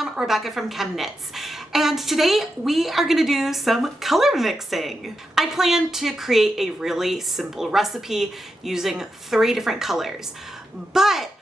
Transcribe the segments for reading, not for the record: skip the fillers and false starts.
am Rebecca from ChemKnits, and today we are going to do some color mixing. I plan to create a really simple recipe using 3 different colors, but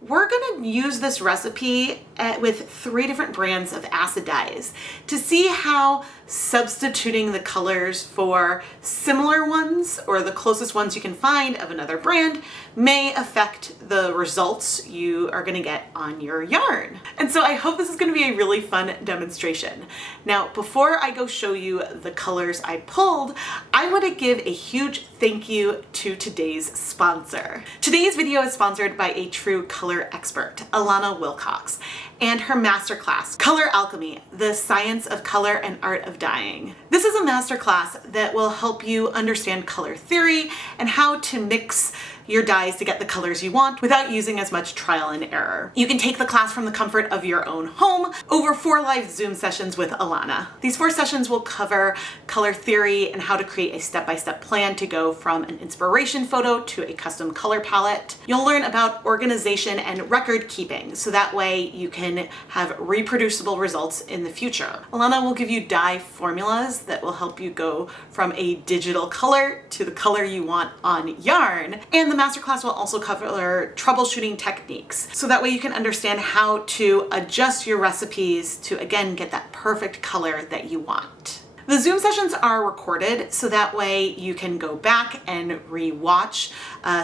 we're going to use this recipe with 3 different brands of acid dyes to see how substituting the colors for similar ones or the closest ones you can find of another brand may affect the results you are going to get on your yarn. And so I hope this is going to be a really fun demonstration. Now, before I go show you the colors I pulled, I want to give a huge thank you to today's sponsor. Today's video is sponsored by a true color expert, Alana Wilcox, and her masterclass, Color Alchemy, the Science of Color and Art of Dyeing. This is a masterclass that will help you understand color theory and how to mix your dyes to get the colors you want without using as much trial and error. You can take the class from the comfort of your own home over 4 live Zoom sessions with Alana. These 4 sessions will cover color theory and how to create a step-by-step plan to go from an inspiration photo to a custom color palette. You'll learn about organization and record keeping, so that way you can have reproducible results in the future. Alana will give you dye formulas that will help you go from a digital color to the color you want on yarn. And the masterclass will also cover troubleshooting techniques, so that way you can understand how to adjust your recipes to, again, get that perfect color that you want. The Zoom sessions are recorded, so that way you can go back and re-watch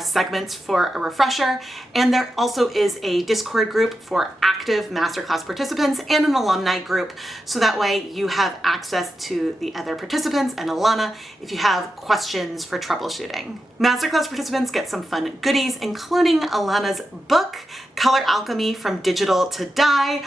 segments for a refresher. And there also is a Discord group for active masterclass participants and an alumni group, so that way you have access to the other participants and Alana if you have questions for troubleshooting. Masterclass participants get some fun goodies, including Alana's book, Color Alchemy from Digital to Dye,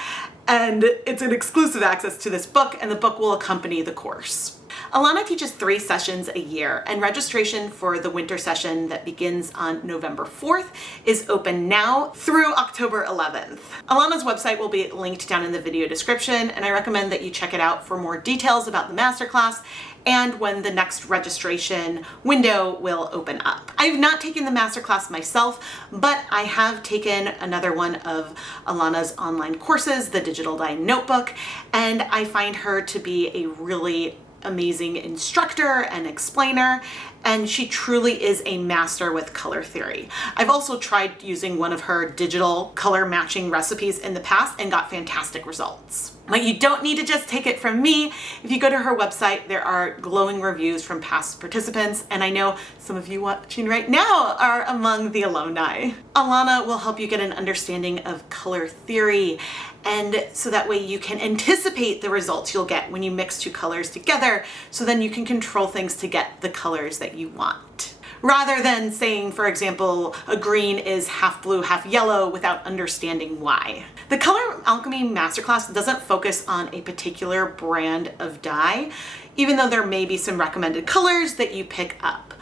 and it's an exclusive access to this book, and the book will accompany the course. Alana teaches 3 sessions a year, and registration for the winter session that begins on November 4th is open now through October 11th. Alana's website will be linked down in the video description, and I recommend that you check it out for more details about the masterclass and when the next registration window will open up. I have not taken the masterclass myself, but I have taken another one of Alana's online courses, the Digital Dye Notebook, and I find her to be a really amazing instructor and explainer, and she truly is a master with color theory. I've also tried using one of her digital color matching recipes in the past and got fantastic results. But you don't need to just take it from me. If you go to her website, there are glowing reviews from past participants, and I know some of you watching right now are among the alumni. Alana will help you get an understanding of color theory, and so that way you can anticipate the results you'll get when you mix 2 colors together, so then you can control things to get the colors that you want. Rather than saying, for example, a green is half blue, half yellow without understanding why. The Color Alchemy Masterclass doesn't focus on a particular brand of dye, even though there may be some recommended colors that you pick up.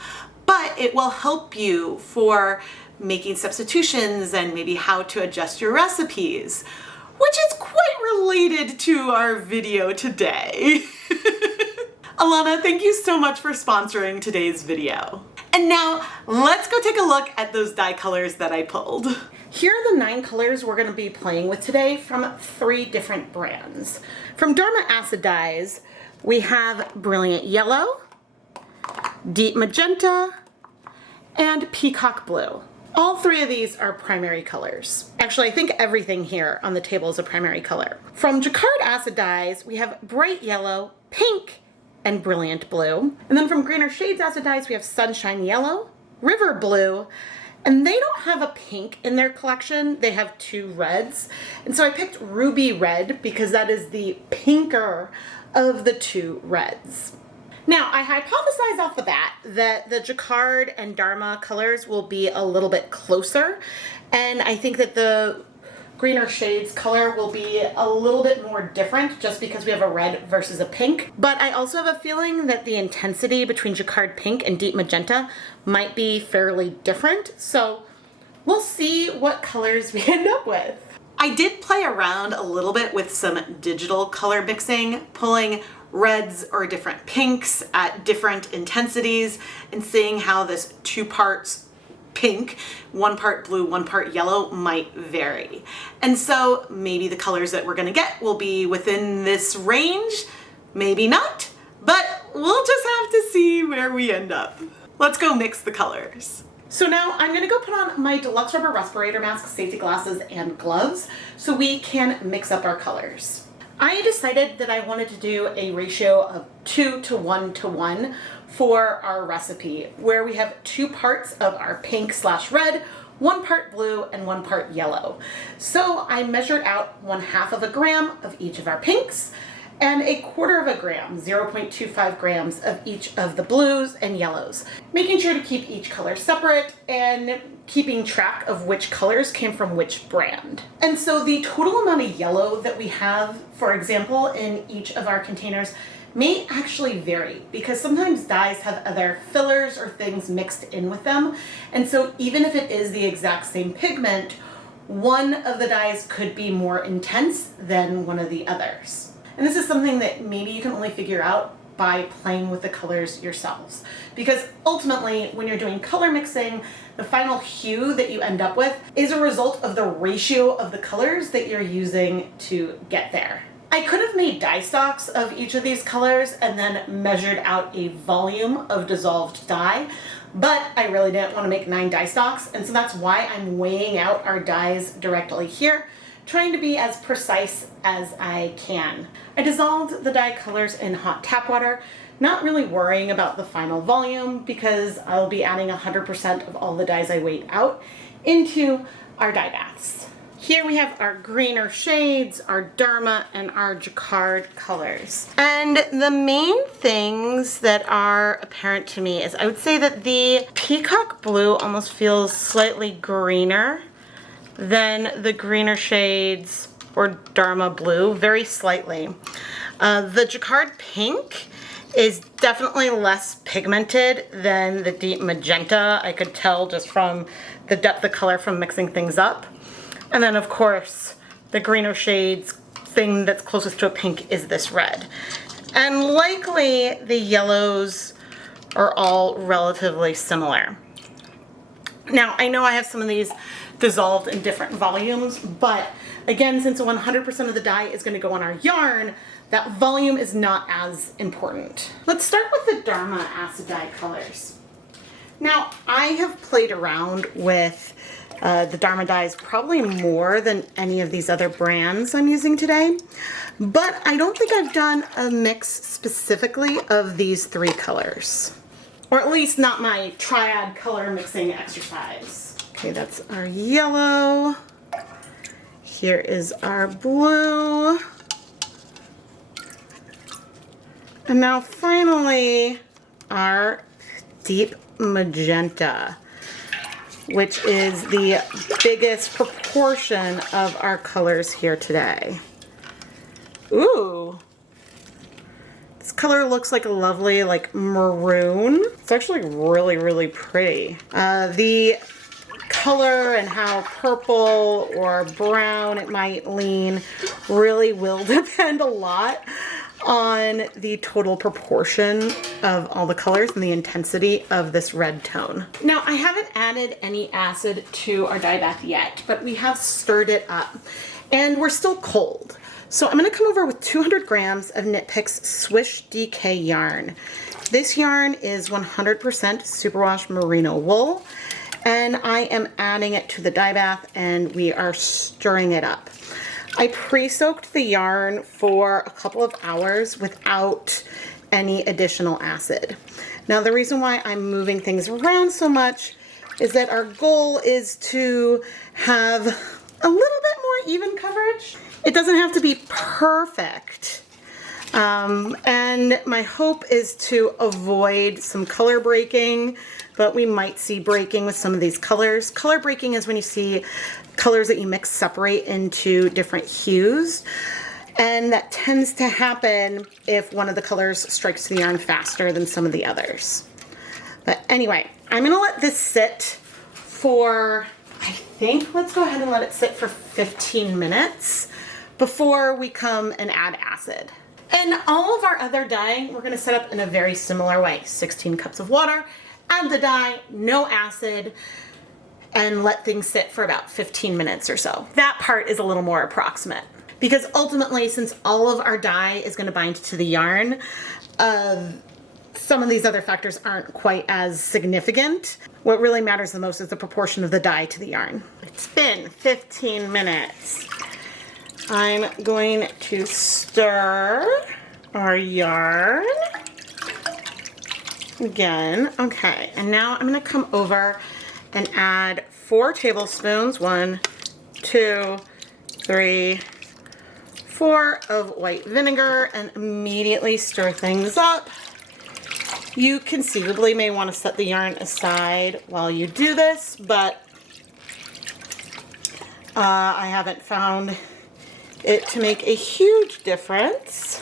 But it will help you for making substitutions and maybe how to adjust your recipes, which is quite related to our video today. Alana, thank you so much for sponsoring today's video. And now let's go take a look at those dye colors that I pulled. Here are the 9 colors we're going to be playing with today from 3 different brands. From Dharma Acid Dyes, we have Brilliant Yellow, Deep Magenta, and Peacock Blue. All 3 of these are primary colors. Actually, I think everything here on the table is a primary color. From Jacquard Acid Dyes, we have Bright Yellow, Pink, and Brilliant Blue. And then from Greener Shades Acid Dyes, we have Sunshine Yellow, River Blue, and they don't have a pink in their collection. They have 2 reds. And so I picked Ruby Red because that is the pinker of the 2 reds. Now, I hypothesized off the bat that the Jacquard and Dharma colors will be a little bit closer, and I think that the Greener Shades color will be a little bit more different just because we have a red versus a pink. But I also have a feeling that the intensity between Jacquard Pink and Deep Magenta might be fairly different, so we'll see what colors we end up with. I did play around a little bit with some digital color mixing, pulling reds or different pinks at different intensities and seeing how this 2 parts pink, 1 part blue, 1 part yellow might vary. And so maybe the colors that we're gonna get will be within this range, maybe not, but we'll just have to see where we end up. Let's go mix the colors. So now I'm gonna go put on my deluxe rubber respirator mask, safety glasses, and gloves so we can mix up our colors. I decided that I wanted to do a ratio of 2 to 1 to 1 for our recipe, where we have 2 parts of our pink/red, 1 part blue, and 1 part yellow. So I measured out 1/2 gram of each of our pinks and 1/4 gram, 0.25 grams of each of the blues and yellows, making sure to keep each color separate and keeping track of which colors came from which brand. And so the total amount of yellow that we have, for example, in each of our containers may actually vary because sometimes dyes have other fillers or things mixed in with them. And so even if it is the exact same pigment, one of the dyes could be more intense than one of the others. And this is something that maybe you can only figure out by playing with the colors yourselves. Because ultimately, when you're doing color mixing, the final hue that you end up with is a result of the ratio of the colors that you're using to get there. I could have made dye stocks of each of these colors and then measured out a volume of dissolved dye, but I really didn't want to make 9 dye stocks, and so that's why I'm weighing out our dyes directly here, trying to be as precise as I can. I dissolved the dye colors in hot tap water, not really worrying about the final volume because I'll be adding 100% of all the dyes I weighed out into our dye baths. Here we have our greener shades, our Dharma, and our Jacquard colors. And the main things that are apparent to me is I would say that the peacock blue almost feels slightly greener than the greener shades or Dharma blue, very slightly. The Jacquard pink is definitely less pigmented than the deep magenta. I could tell just from the depth of color from mixing things up. And then of course, the greener shades thing that's closest to a pink is this red. And likely the yellows are all relatively similar. Now, I know I have some of these dissolved in different volumes, but again, since 100% of the dye is going to go on our yarn, that volume is not as important. Let's start with the Dharma acid dye colors. Now, I have played around with the Dharma dyes probably more than any of these other brands I'm using today, but I don't think I've done a mix specifically of these 3 colors, or at least not my triad color mixing exercise. Okay, that's our yellow. Here is our blue. And now finally, our deep magenta, which is the biggest proportion of our colors here today. Ooh. This color looks like a lovely, like, maroon. It's actually really, really pretty. The color and how purple or brown it might lean really will depend a lot on the total proportion of all the colors and the intensity of this red tone. Now, I haven't added any acid to our dye bath yet, but we have stirred it up and we're still cold. So I'm gonna come over with 200 grams of Knit Picks Swish DK yarn. This yarn is 100% superwash merino wool, and I am adding it to the dye bath and we are stirring it up. I pre-soaked the yarn for a couple of hours without any additional acid. Now, the reason why I'm moving things around so much is that our goal is to have a little bit more even coverage. It doesn't have to be perfect. And my hope is to avoid some color breaking, but we might see breaking with some of these colors. Color breaking is when you see colors that you mix separate into different hues, and that tends to happen if one of the colors strikes the yarn faster than some of the others. But anyway, I'm gonna let this sit for, I think, let's go ahead and let it sit for 15 minutes before we come and add acid. And all of our other dyeing, we're gonna set up in a very similar way. 16 cups of water, add the dye, no acid, and let things sit for about 15 minutes or so. That part is a little more approximate because ultimately, since all of our dye is going to bind to the yarn, some of these other factors aren't quite as significant. What really matters the most is the proportion of the dye to the yarn. It's been 15 minutes. I'm going to stir our yarn again. Okay, and now I'm going to come over and add 4 tablespoons, 1, 2, 3, 4 of white vinegar, and immediately stir things up. You conceivably may want to set the yarn aside while you do this, but I haven't found it to make a huge difference.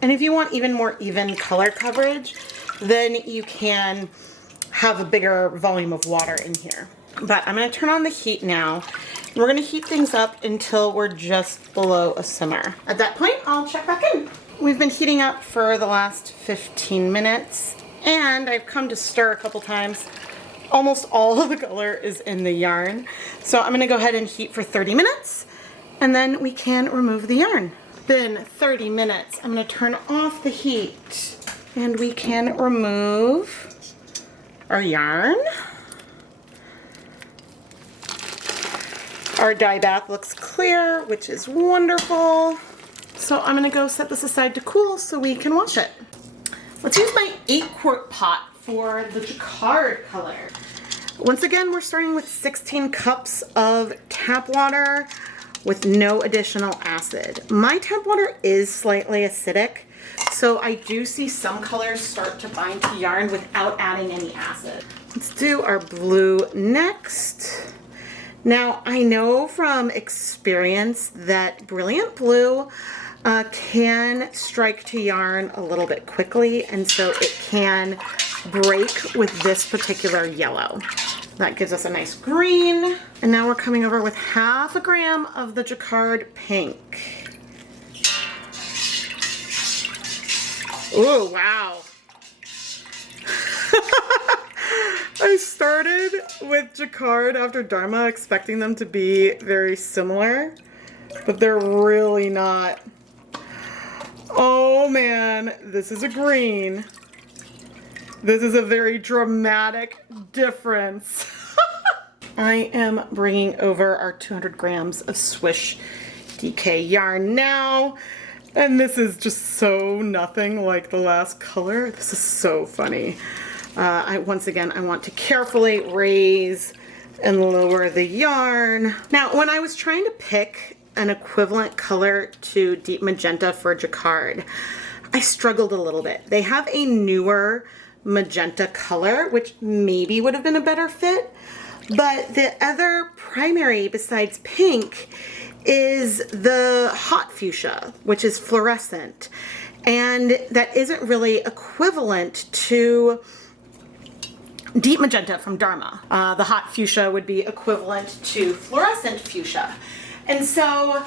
And if you want even more even color coverage, then you can have a bigger volume of water in here. But I'm going to turn on the heat now. We're going to heat things up until we're just below a simmer. At that point, I'll check back in. We've been heating up for the last 15 minutes, and I've come to stir a couple times. Almost all of the color is in the yarn. So I'm going to go ahead and heat for 30 minutes, and then we can remove the yarn. Been 30 minutes. I'm going to turn off the heat, and we can remove our yarn. Our dye bath looks clear, which is wonderful. So I'm gonna go set this aside to cool so we can wash it. Let's use my 8-quart pot for the Jacquard color. Once again, we're starting with 16 cups of tap water with no additional acid. My tap water is slightly acidic, so I do see some colors start to bind to yarn without adding any acid. Let's do our blue next. Now, I know from experience that brilliant blue can strike to yarn a little bit quickly, and so it can break with this particular yellow. That gives us a nice green. And now we're coming over with 1/2 gram of the Jacquard pink. Oh, wow. I started with Jacquard after Dharma expecting them to be very similar, but they're really not. Oh man, this is a green. This is a very dramatic difference. I am bringing over our 200 grams of Swish DK yarn now, and this is just so nothing like the last color. This is so funny. Once again, I want to carefully raise and lower the yarn. Now, when I was trying to pick an equivalent color to deep magenta for Jacquard, I struggled a little bit. They have a newer magenta color, which maybe would have been a better fit, but the other primary besides pink is the hot fuchsia, which is fluorescent, and that isn't really equivalent to deep magenta from Dharma. The hot fuchsia would be equivalent to fluorescent fuchsia. And so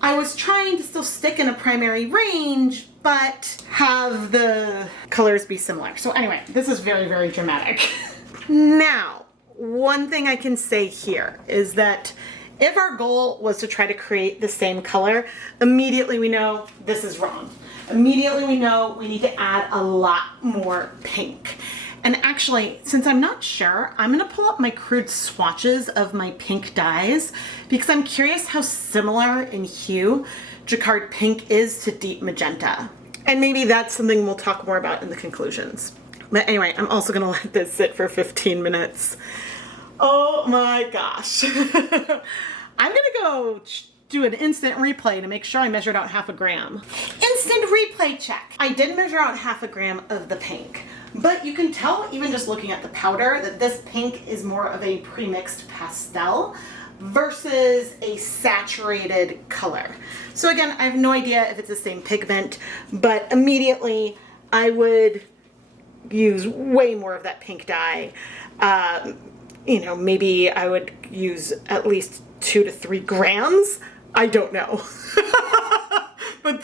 I was trying to still stick in a primary range, but have the colors be similar. So anyway, this is very, very dramatic. Now, one thing I can say here is that if our goal was to try to create the same color, immediately we know this is wrong. Immediately we know we need to add a lot more pink. And actually, since I'm not sure, I'm gonna pull up my crude swatches of my pink dyes because I'm curious how similar in hue Jacquard pink is to deep magenta. And maybe that's something we'll talk more about in the conclusions. But anyway, I'm also gonna let this sit for 15 minutes. Oh my gosh. I'm gonna go do an instant replay to make sure I measured out 1/2 gram. Instant replay check. I did measure out 1/2 gram of the pink, but you can tell even just looking at the powder that this pink is more of a pre-mixed pastel versus a saturated color. So again, I have no idea if it's the same pigment, but immediately I would use way more of that pink dye. You know, maybe I would use at least 2 to 3 grams. I don't know. But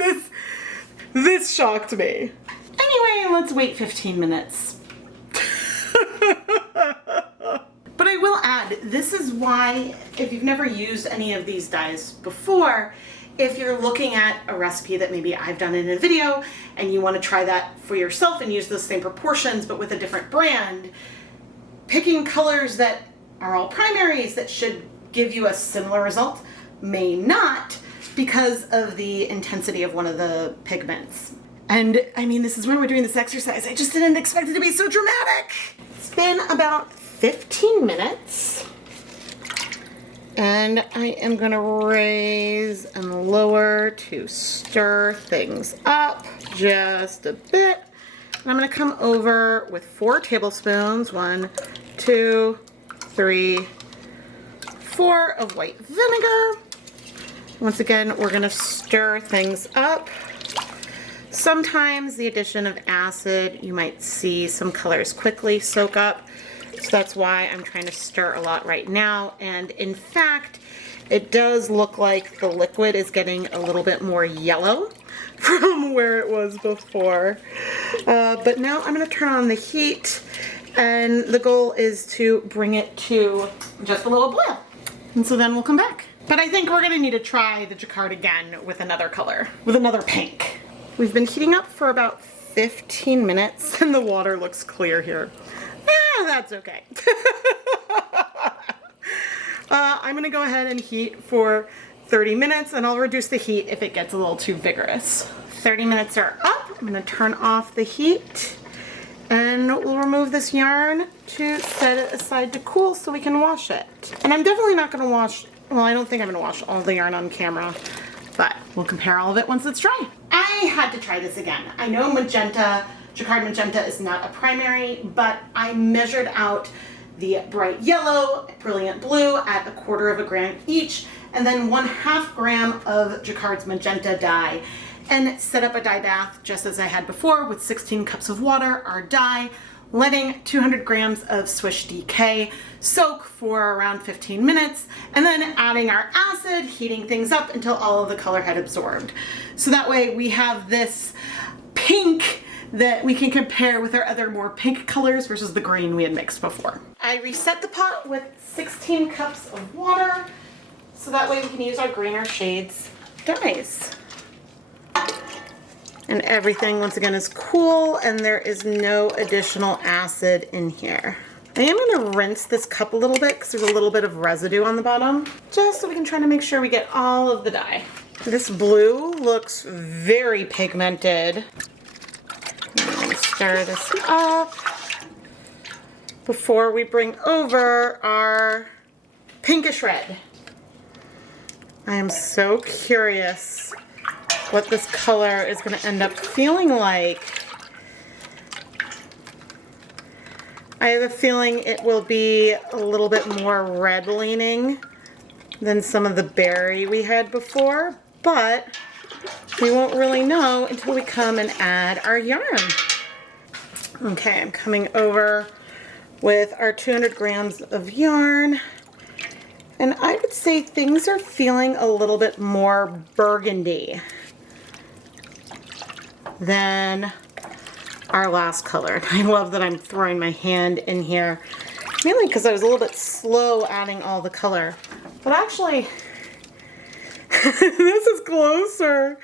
this shocked me. Anyway, let's wait 15 minutes. But I will add add, this is why, if you've never used any of these dyes before, if you're looking at a recipe that maybe I've done in a video and you want to try that for yourself and use those same proportions but with a different brand, picking colors that are all primaries that should give you a similar result may not because of the intensity of one of the pigments. And I mean, this is why we're doing this exercise. I just didn't expect it to be so dramatic. It's been about 15 minutes. And I am gonna raise and lower to stir things up just a bit. And I'm gonna come over with 4 tablespoons, 1, 2, 3, 4 of white vinegar. Once again, we're gonna stir things up. Sometimes the addition of acid, you might see some colors quickly soak up. So that's why I'm trying to stir a lot right now. And in fact, it does look like the liquid is getting a little bit more yellow from where it was before. But now I'm gonna turn on the heat, and the goal is to bring it to just a little boil. And so then we'll come back. But I think we're gonna need to try the Jacquard again with another color, with another pink. We've been heating up for about 15 minutes and the water looks clear here. That's okay. I'm gonna go ahead and heat for 30 minutes and I'll reduce the heat if it gets a little too vigorous. 30 minutes are up. I'm gonna turn off the heat and we'll remove this yarn to set it aside to cool so we can wash it. And I'm definitely not gonna wash, well, I don't think I'm gonna wash all the yarn on camera, but we'll compare all of it once it's dry. I had to try this again. I know Magenta, Jacquard Magenta is not a primary, but I measured out the bright yellow, brilliant blue at 1/4 gram each, and then 1/2 gram of Jacquard's Magenta dye, and set up a dye bath just as I had before with 16 cups of water, our dye, letting 200 grams of Swish DK soak for around 15 minutes, and then adding our acid, heating things up until all of the color had absorbed. So that way we have this pink that we can compare with our other more pink colors versus the green we had mixed before. I reset the pot with 16 cups of water, so that way we can use our greener shades dyes. And everything, once again, is cool, and there is no additional acid in here. I am gonna rinse this cup a little bit because there's a little bit of residue on the bottom, just so we can try to make sure we get all of the dye. This blue looks very pigmented. I'm gonna stir this up before we bring over our pinkish red. I am so curious what this color is going to end up feeling like. I have a feeling it will be a little bit more red leaning than some of the berry we had before, but we won't really know until we come and add our yarn. Okay, I'm coming over with our 200 grams of yarn, and I would say things are feeling a little bit more burgundy than our last color. I love that I'm throwing my hand in here, mainly because I was a little bit slow adding all the color. But actually, this is closer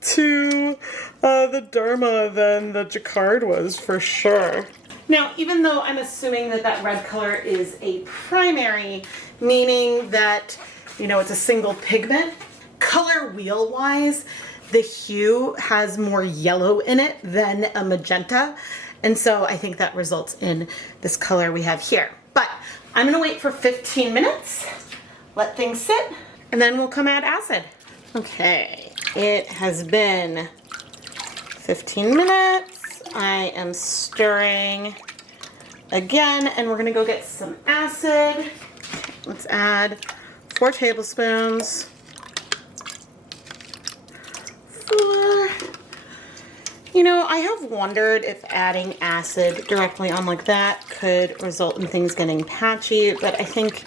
to the Dharma than the Jacquard was for sure. Now, even though I'm assuming that that red color is a primary, meaning that, you know, it's a single pigment, color wheel wise, the hue has more yellow in it than a magenta. And so I think that results in this color we have here. But I'm gonna wait for 15 minutes, let things sit, and then we'll come add acid. Okay, it has been 15 minutes. I am stirring again, and we're gonna go get some acid. Let's add 4 tablespoons. 4. You know, I have wondered if adding acid directly on like that could result in things getting patchy, but I think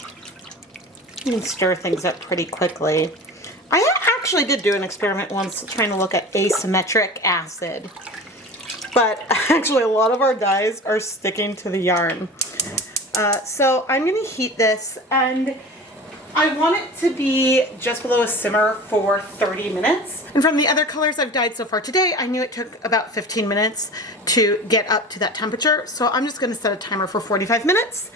you can stir things up pretty quickly. I actually did do an experiment once trying to look at asymmetric acid, but actually a lot of our dyes are sticking to the yarn. So I'm gonna heat this, and I want it to be just below a simmer for 30 minutes. And from the other colors I've dyed so far today, I knew it took about 15 minutes to get up to that temperature. So I'm just gonna set a timer for 45 minutes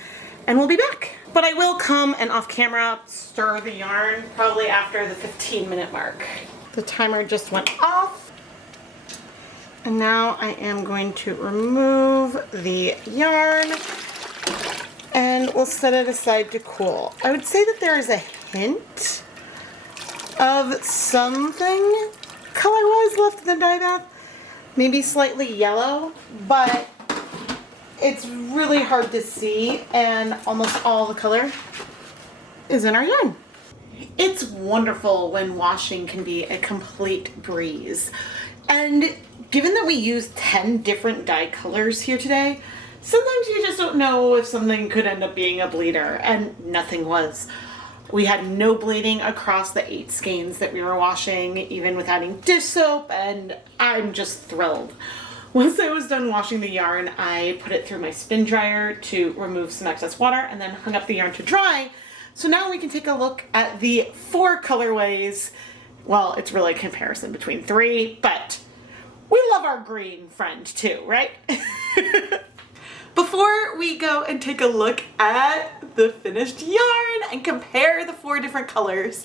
and we'll be back. But I will come and off camera stir the yarn probably after the 15-minute mark. The timer just went off. And now I am going to remove the yarn and we'll set it aside to cool. I would say that there is a hint of something color-wise left in the dye bath. Maybe slightly yellow, but it's really hard to see, and almost all the color is in our yarn. It's wonderful when washing can be a complete breeze. And given that we use 10 different dye colors here today, sometimes you just don't know if something could end up being a bleeder, and nothing was. We had no bleeding across the 8 skeins that we were washing, even with adding dish soap, and I'm just thrilled. Once I was done washing the yarn, I put it through my spin dryer to remove some excess water and then hung up the yarn to dry. So now we can take a look at the 4 colorways. Well, it's really a comparison between 3, but we love our green friend too, right? Before we go and take a look at the finished yarn and compare the 4 different colors,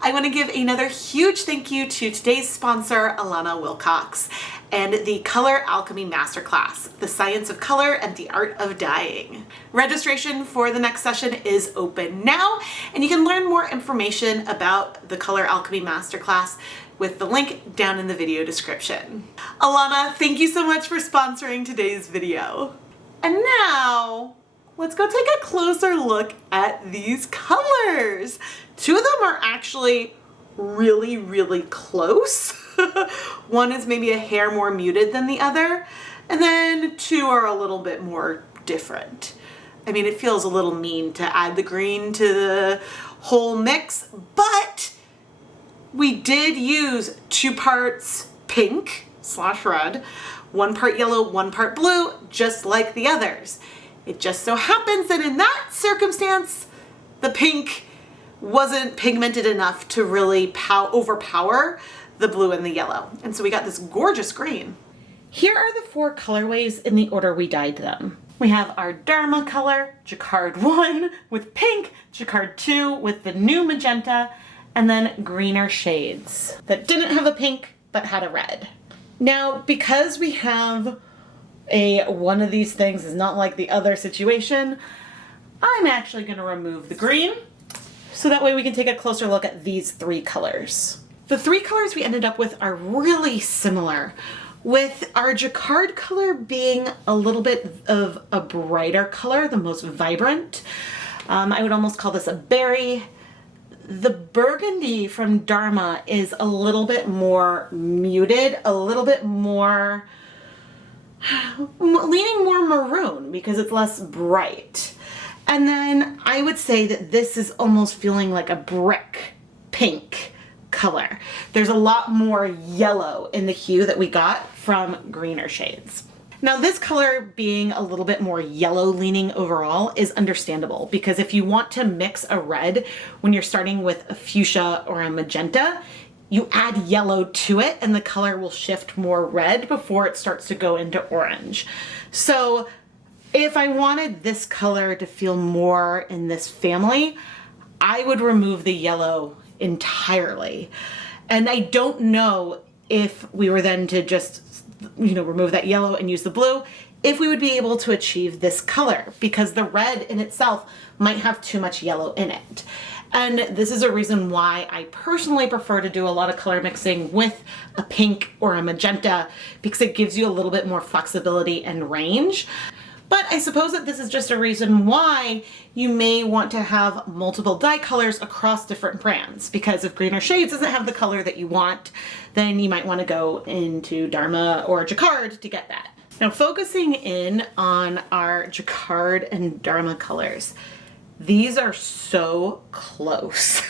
I want to give another huge thank you to today's sponsor, Alana Wilcox, and the Color Alchemy Masterclass, The Science of Color and the Art of Dyeing. Registration for the next session is open now, and you can learn more information about the Color Alchemy Masterclass with the link down in the video description. Alana, thank you so much for sponsoring today's video. And now, let's go take a closer look at these colors. 2 of them are actually really, really close. One is maybe a hair more muted than the other, and then 2 are a little bit more different. I mean, it feels a little mean to add the green to the whole mix, but we did use 2 parts pink / red, 1 part yellow, 1 part blue, just like the others. It just so happens that in that circumstance, the pink wasn't pigmented enough to really overpower the blue and the yellow. And so we got this gorgeous green. Here are the 4 colorways in the order we dyed them. We have our Dharma color, Jacquard 1 with pink, Jacquard 2 with the new magenta, and then greener shades that didn't have a pink but had a red. Now, because we have one of these things is not like the other situation, I'm actually going to remove the green so that way we can take a closer look at these 3 colors. The 3 colors we ended up with are really similar, with our Jacquard color being a little bit of a brighter color, the most vibrant. I would almost call this a berry. The burgundy from Dharma is a little bit more muted, a little bit more, leaning more maroon because it's less bright. And then I would say that this is almost feeling like a brick pink color. There's a lot more yellow in the hue that we got from greener shades. Now this color being a little bit more yellow leaning overall is understandable, because if you want to mix a red when you're starting with a fuchsia or a magenta, you add yellow to it and the color will shift more red before it starts to go into orange. So if I wanted this color to feel more in this family, I would remove the yellow entirely. And I don't know if we were then to just, remove that yellow and use the blue, if we would be able to achieve this color, because the red in itself might have too much yellow in it. And this is a reason why I personally prefer to do a lot of color mixing with a pink or a magenta, because it gives you a little bit more flexibility and range. But I suppose that this is just a reason why you may want to have multiple dye colors across different brands, because if greener shades doesn't have the color that you want, then you might want to go into Dharma or Jacquard to get that. Now, focusing in on our Jacquard and Dharma colors, these are so close.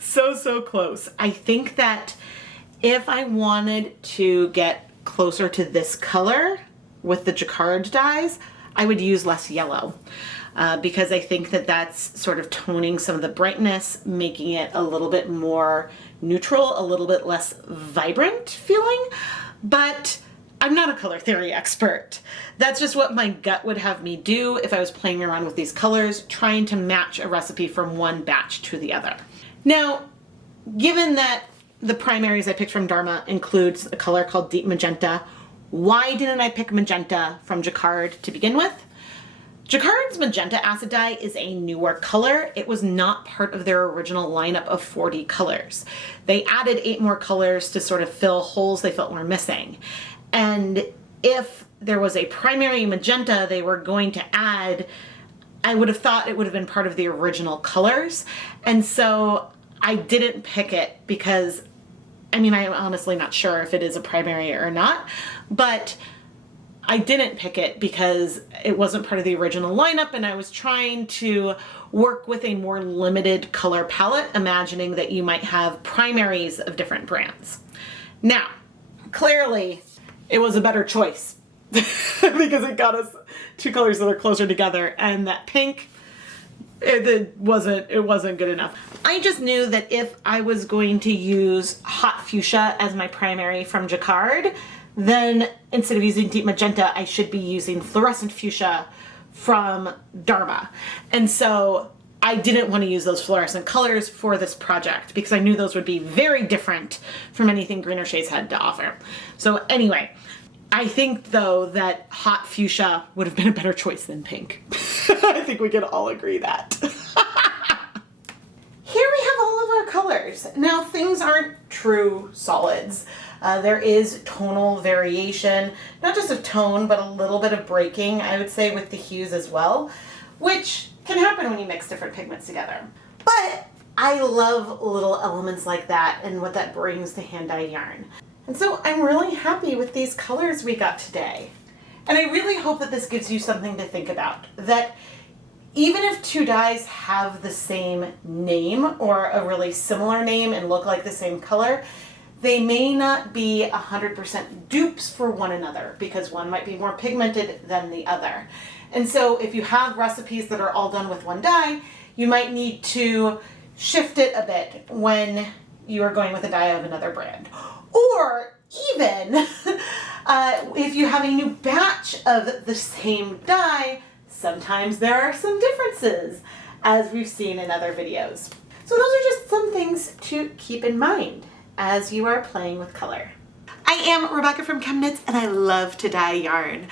so close. I think that if I wanted to get closer to this color with the Jacquard dyes, I would use less yellow because I think that that's sort of toning some of the brightness, making it a little bit more neutral, a little bit less vibrant feeling. But I'm not a color theory expert. That's just what my gut would have me do if I was playing around with these colors, trying to match a recipe from one batch to the other. Now, given that the primaries I picked from Dharma includes a color called Deep Magenta, why didn't I pick Magenta from Jacquard to begin with? Jacquard's Magenta acid dye is a newer color. It was not part of their original lineup of 40 colors. They added 8 more colors to sort of fill holes they felt were missing. And if there was a primary magenta they were going to add, I would have thought it would have been part of the original colors. And so I didn't pick it because, I mean, I'm honestly not sure if it is a primary or not, but I didn't pick it because it wasn't part of the original lineup, and I was trying to work with a more limited color palette, imagining that you might have primaries of different brands. Now, clearly, it was a better choice because it got us 2 colors that are closer together, and that pink, it wasn't good enough. I just knew that if I was going to use hot fuchsia as my primary from Jacquard, then instead of using deep magenta, I should be using fluorescent fuchsia from Dharma. And so I didn't want to use those fluorescent colors for this project because I knew those would be very different from anything Greener Shades had to offer. So anyway, I think though that hot fuchsia would have been a better choice than pink. I think we can all agree that. Here we have all of our colors. Now, things aren't true solids. There is tonal variation, not just of tone, but a little bit of breaking, I would say, with the hues as well, which can happen when you mix different pigments together. But I love little elements like that and what that brings to hand-dyed yarn. And so I'm really happy with these colors we got today. And I really hope that this gives you something to think about, that even if 2 dyes have the same name or a really similar name and look like the same color, they may not be 100% dupes for one another because one might be more pigmented than the other. And so if you have recipes that are all done with one dye, you might need to shift it a bit when you are going with a dye of another brand. Or even if you have a new batch of the same dye, sometimes there are some differences, as we've seen in other videos. So those are just some things to keep in mind as you are playing with color. I am Rebecca from ChemKnits, and I love to dye yarn.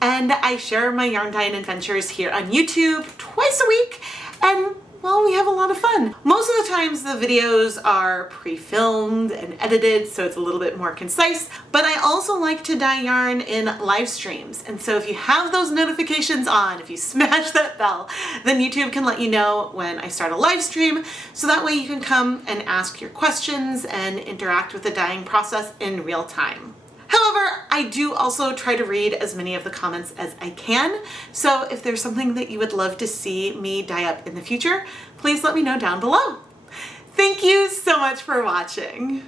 And I share my yarn dyeing adventures here on YouTube twice a week, and well, we have a lot of fun. Most of the times the videos are pre-filmed and edited, so it's a little bit more concise, but I also like to dye yarn in live streams. And so if you have those notifications on, if you smash that bell, then YouTube can let you know when I start a live stream, so that way you can come and ask your questions and interact with the dyeing process in real time. However, I do also try to read as many of the comments as I can, so if there's something that you would love to see me dye up in the future, please let me know down below. Thank you so much for watching.